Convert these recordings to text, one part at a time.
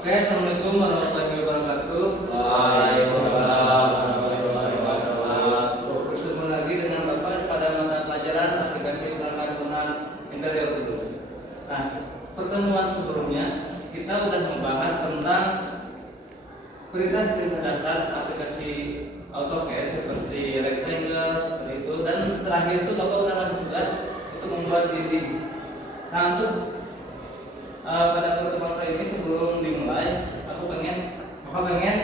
Oke, assalamualaikum warahmatullahi wabarakatuh. Waalaikumsalam warahmatullahi wabarakatuh. Bertemu lagi dengan Bapak pada mata pelajaran aplikasi perangkat lunak interior dulu. Nah, pertemuan sebelumnya kita sudah membahas tentang perintah-perintah dasar aplikasi AutoCAD seperti rectangle, seperti itu, dan terakhir itu Bapak sudah ngasih tugas untuk membuat dinding. Nah, untuk pada pertemuan kali ini sebelum dimulai, Bapak pengen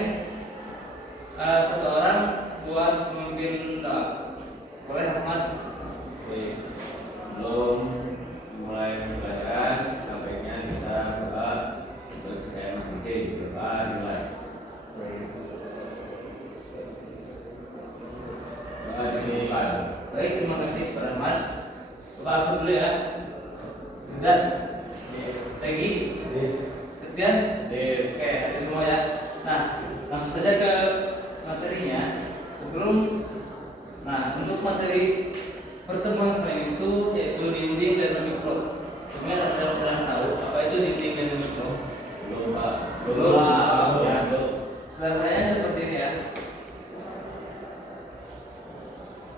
satu orang buat memimpin doa. Boleh, Ahmad? Oke, sebelum mulai pembelajaran, kita pengen kita doa untuk kita masing-masing. Doa dimulai. Doa dimulai. Baik, terima kasih Pak Ahmad. Bapak langsung dulu ya. Dan Peggy, Setian, oke, ada semua ya. Nah, langsung saja ke materinya. Untuk materi pertemuan kali ini itu yaitu dinding dan mikro. Sebenarnya sudah pernah tahu apa itu dinding dan mikro? Belum, Pak. Belum. Ya. Sederhananya seperti ini ya.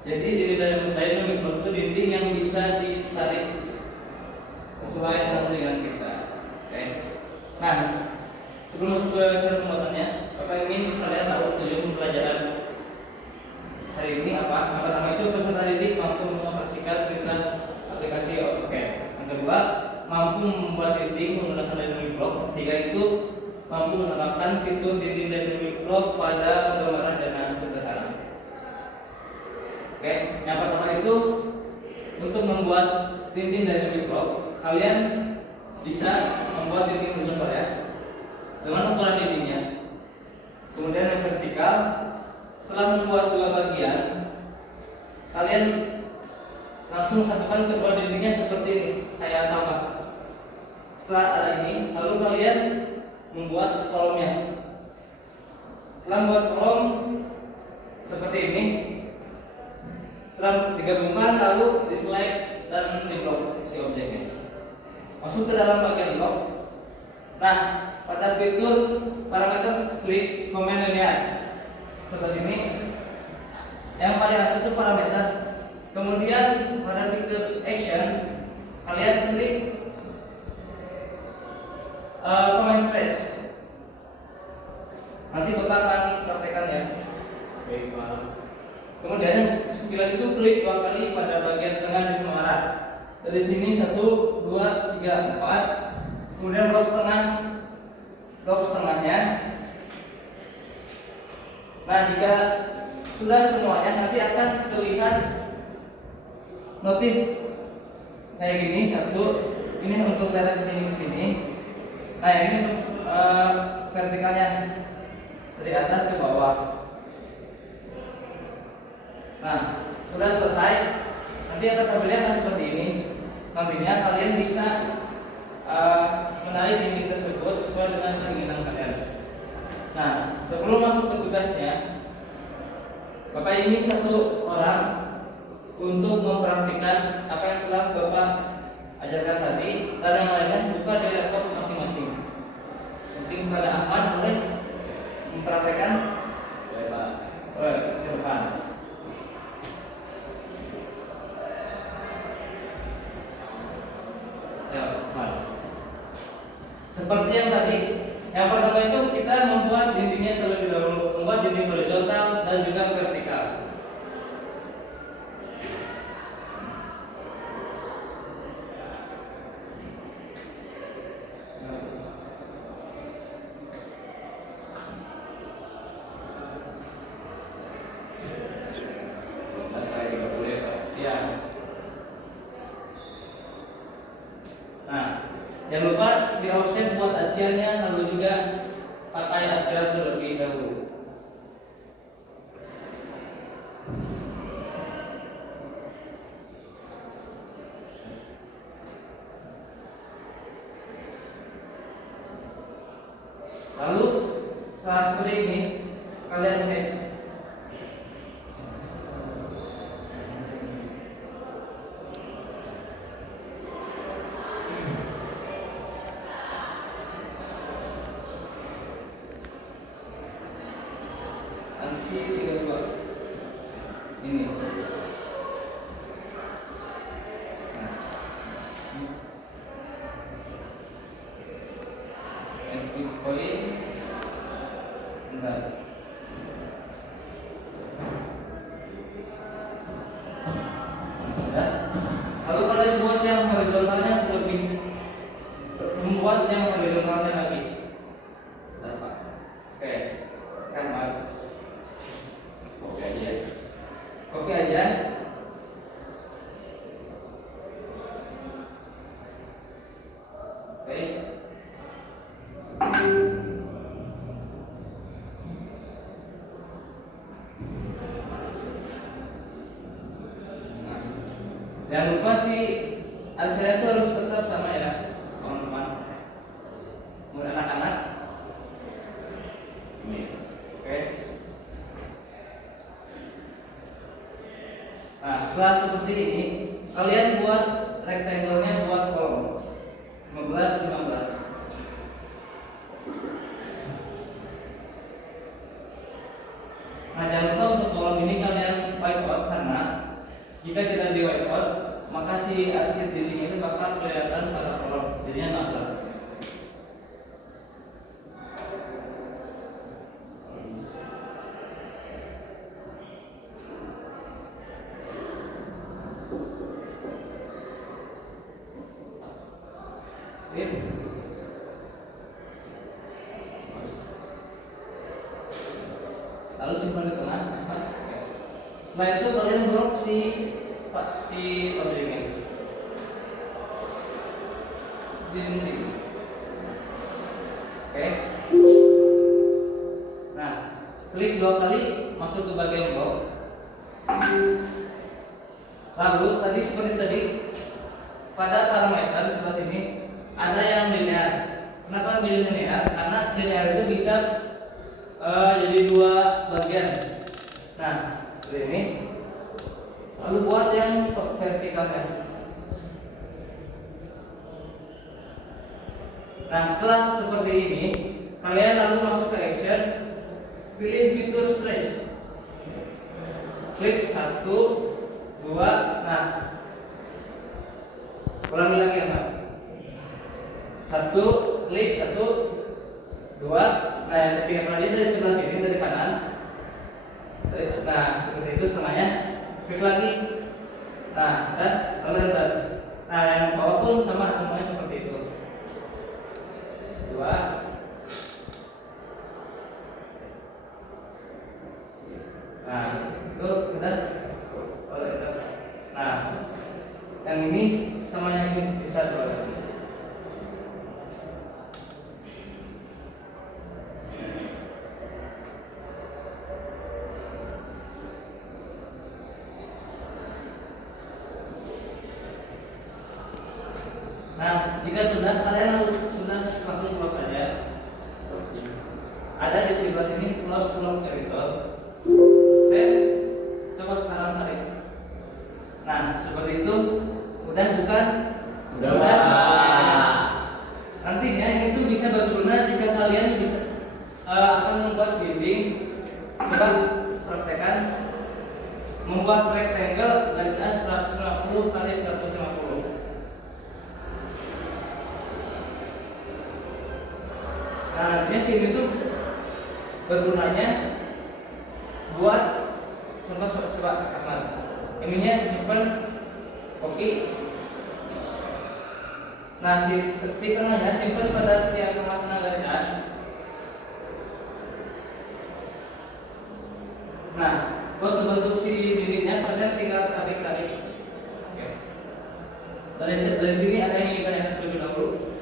Jadi dinding dan mikro itu dinding yang bisa ditarik sesuai dengan tujuan kita. Oke. Nah, sebelum masuk ke cara pembuatannya, Bapak ingin kalian tahu tujuan pembelajaran hari ini apa? Yang pertama itu peserta didik mampu mengoperasikan perintah aplikasi AutoCAD. Yang kedua, mampu membuat dinding menggunakan dynamic block. Tiga itu mampu menerapkan fitur dinding dynamic block pada penggambaran dana sederhana. Oke, yang pertama itu untuk membuat dinding dynamic block, kalian bisa membuat dinding horizontal ya, dengan ukuran dindingnya. Kemudian yang vertikal, setelah membuat dua bagian, kalian langsung satukan kedua dindingnya seperti ini. Saya tambah. Setelah ada ini, lalu kalian membuat kolomnya. Setelah membuat kolom seperti ini, setelah digabungkan lalu diselect dan diblok si objeknya. Masuk ke dalam bagian blok. Nah, pada fitur parameter klik command linear sebelah sini. Yang paling atas itu parameter. Kemudian pada fitur action kalian klik command space. Nanti Bapak akan praktekkan ya. Baik, Pak. Kemudian yang 9 itu klik dua kali pada bagian tengah di semua arah. Dari sini 1, 2, 3, 4. Kemudian blok setengahnya. Nah, jika sudah semuanya nanti akan terlihat notif kayak gini. Satu, ini untuk letak dinding sini. Nah, ini untuk vertikalnya dari atas ke bawah. Nah, sudah selesai. Nanti akan tampilannya seperti ini. Nantinya kalian bisa menarik dinding tersebut sesuai dengan keinginan kalian. Nah, sebelum masuk ke tugasnya, Bapak ingin satu orang untuk mempraktikkan apa yang telah Bapak ajarkan tadi, dan yang lainnya buka di laptop masing-masing. Mungkin pada Ahmad boleh mempraktikkan. Baik, Pak. Di depan. Ya, Ahmad. Seperti yang tadi, yang pertama itu kita membuat dindingnya terlebih dahulu, membuat dinding horizontal dan juga vertikal. Saya juga boleh, Pak. Ya. Nah, jangan lupa di offset buat aciannya, lalu juga pakai acian terlebih dahulu. Lalu setelah seperti ini, kalian hatch. si 32 ini. Nah, entry point bentar. Udah. Kalau kalian buat yang horizontalnya lebih, membuat yang horizontalnya lagi. Bentar, Pak. Oke, kan Pak. Oke aja. Oke aja. Oke. Nah, jangan lupa sih hasilnya itu harus tetap sama ya, teman-teman. Buat anak-anak. Ini. Oke. Nah, setelah seperti ini, kalian buat rectangle-nya, buat kolom 15 15. Nah, jangan lupa untuk kolom ini kalian wipe out, karena jika tidak di wipe out, maka si arsir dinding itu bakal kelihatan pada kolom, jadinya nabrak. Sip. Lalu simpan di tengah. Setelah itu kalian blok si objeknya dinding. Oke. Nah, klik 2 kali masuk ke bagian blok. Lalu tadi seperti tadi, pada parameter di sebelah sini ada yang linear. Kenapa pilih linear? Karena linear itu bisa jadi 2 bagian. Nah, seperti ini. Lalu buat yang vertikalnya. Nah, setelah seperti ini, kalian lalu masuk ke action, pilih fitur stretch. Klik 1, 2, nah, ulangi lagi ya Pak. 1, klik 1, 2, nah yang ketiga kali dari sebelah sini, dari kanan. Nah, seperti itu setengahnya. Klik lagi. Nah, dan kalian lihat. Nah, yang bawah pun sama, semuanya seperti itu. 2. Nah, itu udah. Nah, yang ini sama yang ini bisa dua. Nah, jika sudah, kalian sudah langsung close saja. Ada di sebelah sini close kolom editor. Set. Coba sekarang tarik. Nah, seperti itu. Udah bukan? Udah. Nantinya ini tuh bisa berguna jika kalian bisa akan membuat dinding. Coba praktekkan. Membuat rectangle garis as 150 kali 150. Nah, nantinya sini tuh bergunanya buat contoh, coba Ahmad. Ininya simpan kopi. Nah, si di tengahnya simpan pada tiap tengah garis as. Nah, buat membentuk si dindingnya kalian tinggal tarik. Oke. Dari sini ada yang ingin kalian terlebih dahulu.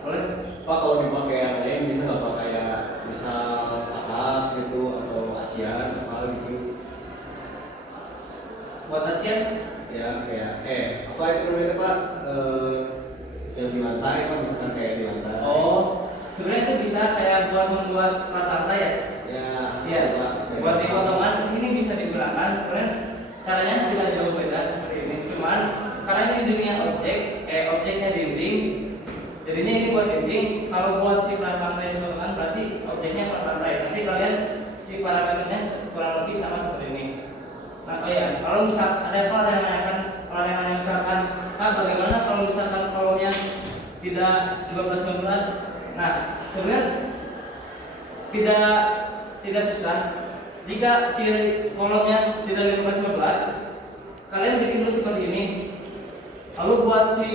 Boleh? Pak, kalau dipakai yang lain bisa nggak Pak, kayak misal atap gitu atau acian apa gitu? Buat acian Ya kayak apa itu namanya Pak? Yang di lantai Pak, misalkan kayak di lantai. Oh, sebenarnya itu bisa kayak buat membuat rata-rata ya. Iya, Pak. buat di potongan ini bisa digunakan. Sebenarnya caranya tidak jauh beda seperti ini. Cuman karena ini dunia objeknya dinding, jadinya ini buat dinding. Kalau buat si plat lantai potongan berarti objeknya plat lantai. Nanti kalian si parameternya kurang lebih sama seperti ini. Nah, oh ya, kalau misal ada yang menanyakan, kalau ada yang nanya misalkan, bagaimana kalau misalkan kolomnya tidak 15-19? Nah, sebenarnya tidak susah. Jika si kolomnya tidak 15-19, kalian bikin dulu seperti ini. Lalu buat si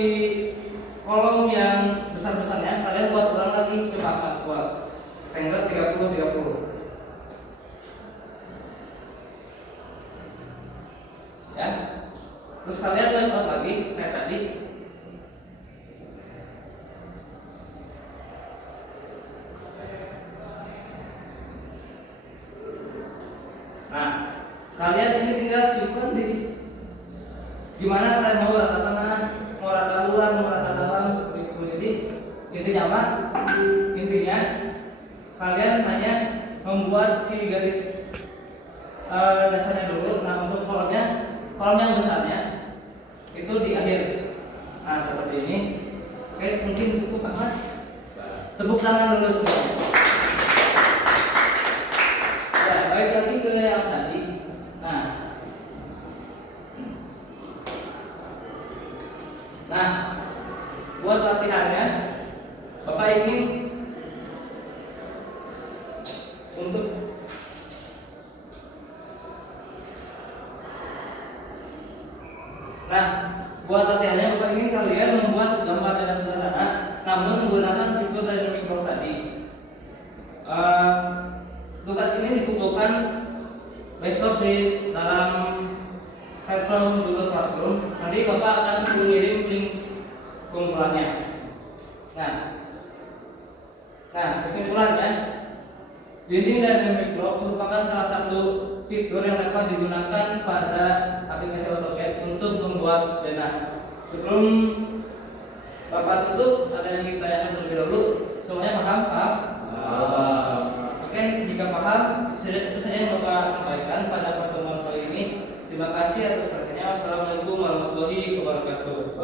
kolom yang besar-besarnya kalian buat ulang lagi, coba buat tenggat 30-30. Ya, terus kalian buat lagi kayak tadi. Nah, kalian ini tinggal simpan di gimana kalian mau rata tengah, mau rata luar, mau rata dalam seperti itu. Jadi intinya apa? Intinya kalian hanya membuat si garis dasarnya dulu. Nah, untuk kolom yang besarnya itu di akhir. Nah, seperti ini. Oke, mungkin cukup apa? Tepuk tangan dulu semuanya. Ya, baik lagi ke yang tadi. Nah, buat latihannya, Bapak ingin untuk buat latihannya Bapak ingin kalian membuat gambar dana sederhana, namun menggunakan fitur dynamic block tadi. Tugas ini dikumpulkan besok di dalam platform Google Classroom. Nanti Bapak akan mengirim link kumpulannya. Nah, kesimpulannya, dinding dynamic block merupakan salah satu fitur yang dapat digunakan pada aplikasi AutoCAD untuk membuat denah. Sebelum Bapak tutup, ada yang ditanyakan terlebih dahulu. Semuanya paham? Oke, jika paham, itu saja yang Bapak sampaikan pada pertemuan kali ini. Terima kasih atas perhatiannya. Wassalamualaikum warahmatullahi wabarakatuh.